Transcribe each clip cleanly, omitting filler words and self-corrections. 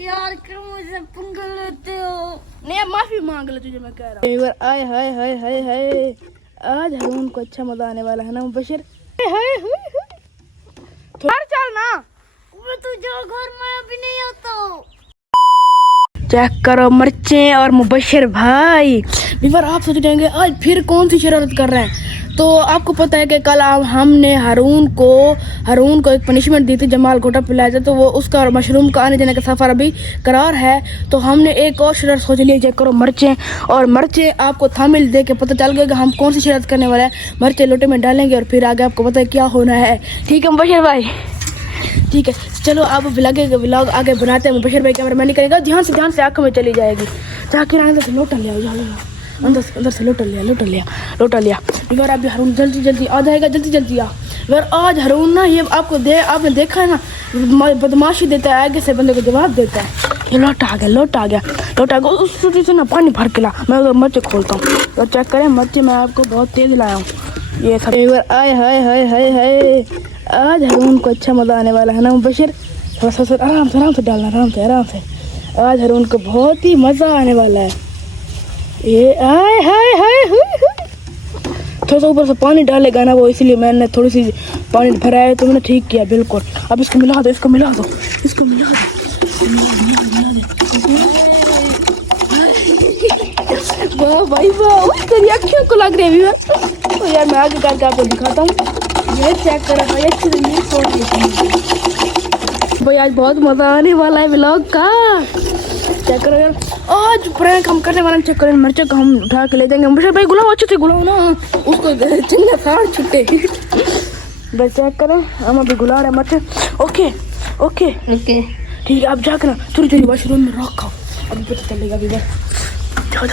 यार क्यों मुझे पंगा लेते हो? नहीं माफी मांग ले तुझे मैं कह रहा हूँ। आय हाय हाय हाय हाय, आज हारून को अच्छा मजा आने वाला है ना मुबशिर। थोड़ा चल ना, तू जो घर में अभी नहीं आता। चेक करो मिर्चें और मुबशिर भाई। बीवर आप सोच रहे होंगे आज फिर कौन सी शरारत कर रहे हैं। तो आपको पता है कि कल हमने हारून को एक पनिशमेंट दी थी, जमाल घोटा पिलाया था, तो वो उसका और मशरूम का आने जाने का सफ़र अभी करार है। तो हमने एक और शरारत सोच ली। चेक करो मिर्चें, और मिर्चें आपको थामिल दे के पता चल गया कि हम कौन सी शरारत करने वाले हैं। मिर्चें लोटे में डालेंगे और फिर आगे आपको पता है क्या होना है। ठीक है मुबशिर भाई? ठीक है चलो आप व्लॉग आगे बनाते हैं। मुबशिर भाई कैमरा मैन करेगा, ध्यान से आंखों में चली जाएगी। जाके अंदर से लोटा ले आओ, अंदर से लोटा लिया। इधर अभी हारून जल्दी आ जाएगा, जल्दी आ। इधर आज हारून ना ये आपने देखा है ना, बदमाशी देता है, आगे से बंदे को जवाब देता है। ये लोटा आ गया उससे ना पानी भर के ला। मैं उधर मिर्च खोलता हूँ तो चेक करें मिर्च मैं आपको बहुत तेज लाया हूँ। ये सब आय हाय हाय हाय हाय, आज हारून को अच्छा मजा आने वाला है ना मुबशिर। थोड़ा आराम से डालना, आराम से। आज हारून को बहुत ही मजा आने वाला है। ये आय हाय हाय थोड़ा सा ऊपर से पानी डालेगा ना वो, इसलिए मैंने थोड़ी सी पानी भरा है। तो मैंने ठीक किया बिल्कुल। अब इसको मिला दो। वाह भाई वाह, तेरी अखियों को लग रही है। तो यार मैं आगे करके आपको दिखाता हूँ। ये चेक करो भाई, अच्छी तरीके से भाई आज बहुत मजा आने वाला है व्लॉग का। चेक करो यार, आज प्रैंक हम करने वाले हैं। चेक करो मिर्चा को हम उठा के ले जाएंगे। मुबशिर भाई गुलाओ, अच्छे से गुलाओ ना, उसको चिल्ला साड़ छुट्टे। बस चेक करो हम अभी गुला रहे मिर्चा। ओके ठीक है, आप जाकर ना चोरी वॉशरूम में रखो, अभी पता चलेगा। अभी बस जाओ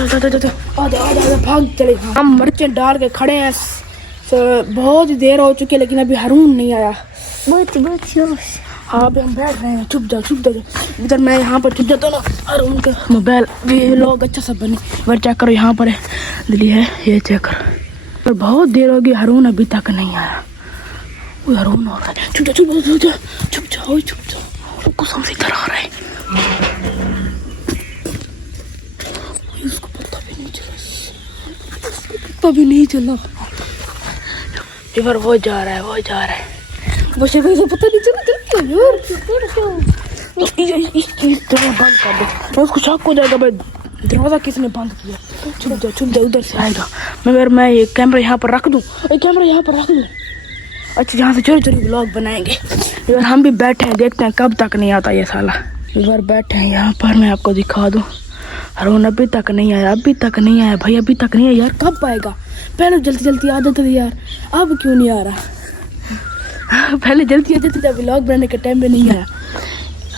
आजा भाग चले। हम मिर्चें डाल के खड़े हैं, बहुत ही देर हो चुकी है, लेकिन अभी हारून नहीं आया। बहुत हाँ अभी हम बैठ रहे हैं। चुप जाओ इधर, मैं यहाँ पर छुप जाता हूँ ना, और उनका मोबाइल भी लोग अच्छा सा बने। बट चेक करो यहाँ पर है दिल्ली है, ये चेक करो। पर बहुत देर होगी, हारून अभी तक नहीं आया। वो हारून हो रहा है। चुप जाओ कसम से इधर आ रहा है। उसको पता भी नहीं चला। इधर वो जा रहा है। मुझे से पता नहीं चला यार। बंद कर दो, उसको शक हो जाएगा भाई दरवाजा किसने बंद किया। चुप जा उधर से आएगा। मैं ये कैमरा यहाँ पर रख दूँ। अच्छा यहाँ से चोरी व्लॉग बनाएंगे। इधर हम भी बैठे हैं, देखते हैं कब तक नहीं आता ये साला। इधर बैठे हैं यहाँ पर, मैं आपको दिखा दूँ। हारून अभी तक नहीं आया भाई, अभी तक नहीं आया यार। कब आएगा? पहले जल्दी आ जाता था यार, अब क्यों नहीं आ रहा? पहले जल्दी आ जाता था, व्लॉग बनाने के टाइम पे नहीं आया।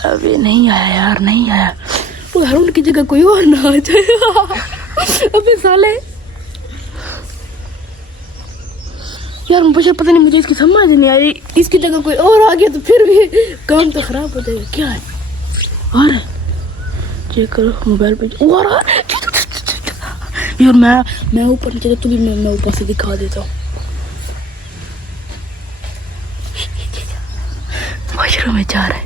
अभी नहीं आया यार, नहीं आया। वो हारून की जगह कोई और ना आ जाए। अबे साले यार, मुझे पता नहीं, मुझे इसकी समझ नहीं आ रही। इसकी जगह कोई और आ गया तो फिर भी काम तो खराब हो जाएगा। क्या है? और चेक करो मोबाइल पे यार, मैं ऊपर नीचे तो भी मैं ऊपर से दिखा देता हूँ। वॉशरूम में जा रहा है,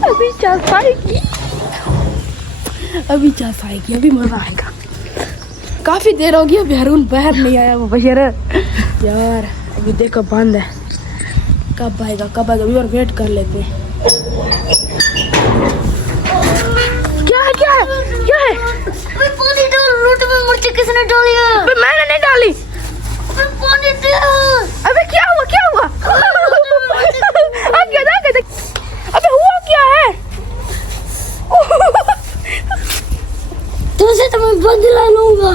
अभी चाय आएगी, अभी मजा आएगा। काफी देर हो गई, अभी हारून बाहर नहीं आया। वो बशर यार अभी देखो बंद है, कब आएगा अभी और वेट कर लेते हैं। क्या है? पानी डाल, रोटी में मिर्च किसने डाली है? मैंने नहीं डाली। पानी दे। अबे क्या हुआ? अबे हुआ क्या है? तुझसे तो मैं बदला लूंगा।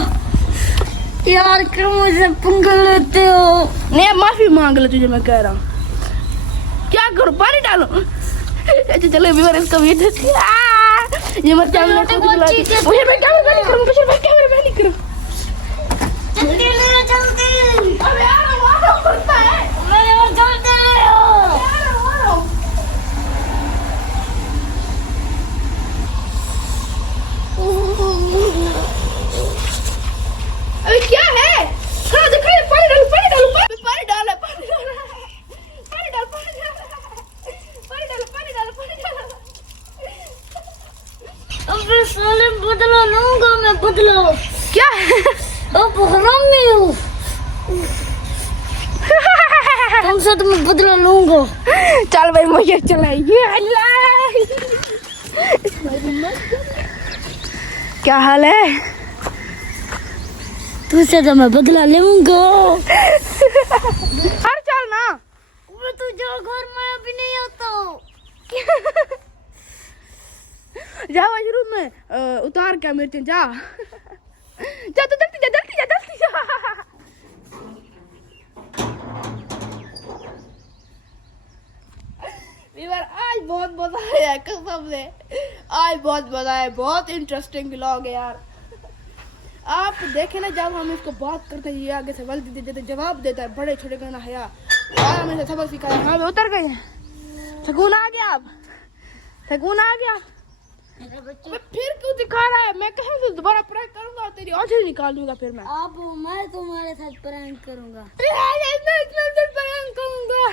यार क्यों मुझे पंगा लेते हो? नहीं माफी मांग ले तुझे मैं कह रहा हूँ। क्या करो? पानी डालो। अच्छा चलो अभी इसका वीडियो ये मत मुझे मैं कैमरा नहीं करूँ। जल्दी। अबे यार करता है। मैं जल्दी ले आओ। अबे क्या है? हाँ दिखाई, पानी डालो। बदला लूंगा मैं बदला। क्या? अब हरामी हूँ तुमसे तो मैं बदला लूंगा। चल भाई मुझे चलाइए। अल्लाह क्या हाल है? तुझसे तो मैं बदला लूंगा। हर चल ना। मैं तो जो घर में अभी नहीं आता। जा वाशरूम में उतार के मिर्चें जा। जा तो जल्दी जा जल्दी जा जल्दी जा। वीवर आज बहुत मजा आया कसम से। आज बहुत मजा आया, बहुत इंटरेस्टिंग व्लॉग है यार। आप देखे ना जब हम इसको बात करते हैं ये आगे से सवाल देते जवाब देता है, बड़े छोटे का ना हया। आज हमने सबक सिखाया। हाँ उतर गए हैं। सकून आ गया आप? सकून आ गया? फिर क्यों दिखा रहा है? मैं कहीं से दोबारा प्रैंक करूंगा और तेरी आंखें निकाल दूंगा फिर मैं। आप मैं तुम्हारे साथ प्रैंक करूंगा। प्रैंक करूंगा।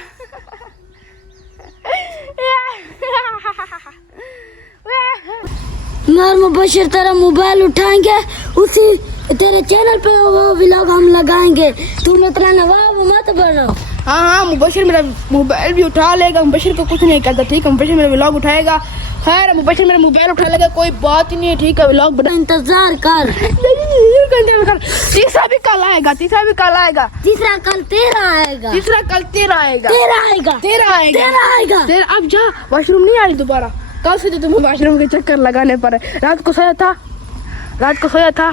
मैं और मुबशिर तेरा मोबाइल उठाएंगे, उसी तेरे चैनल पे वो व्लॉग हम लगाएंगे। तुम इतना नवाब मत बनो। हाँ हाँ मुबशिर मेरा मोबाइल भी उठा लेगा। मुबशिर को कुछ नहीं करता, ठीक है? मुबशिर मेरा व्लॉग उठाएगा। खैर मुबशिर मेरा मोबाइल उठा लेगा, कोई बात ही नहीं है, ठीक है? व्लॉग बना इंतजार कर। तीसरा भी कल आएगा, तीसरा भी कल आएगा। तीसरा कल तेरा आएगा। तीसरा कल तेरा आएगा। तेरा आएगा। तेरा आएगा। तेरा आएगा। तेरा अब जा, वॉशरूम नहीं आई दोबारा। कल से तो तुम्हें वॉशरूम के चक्कर लगाने पड़े। रात को सोया था, रात को सोया था।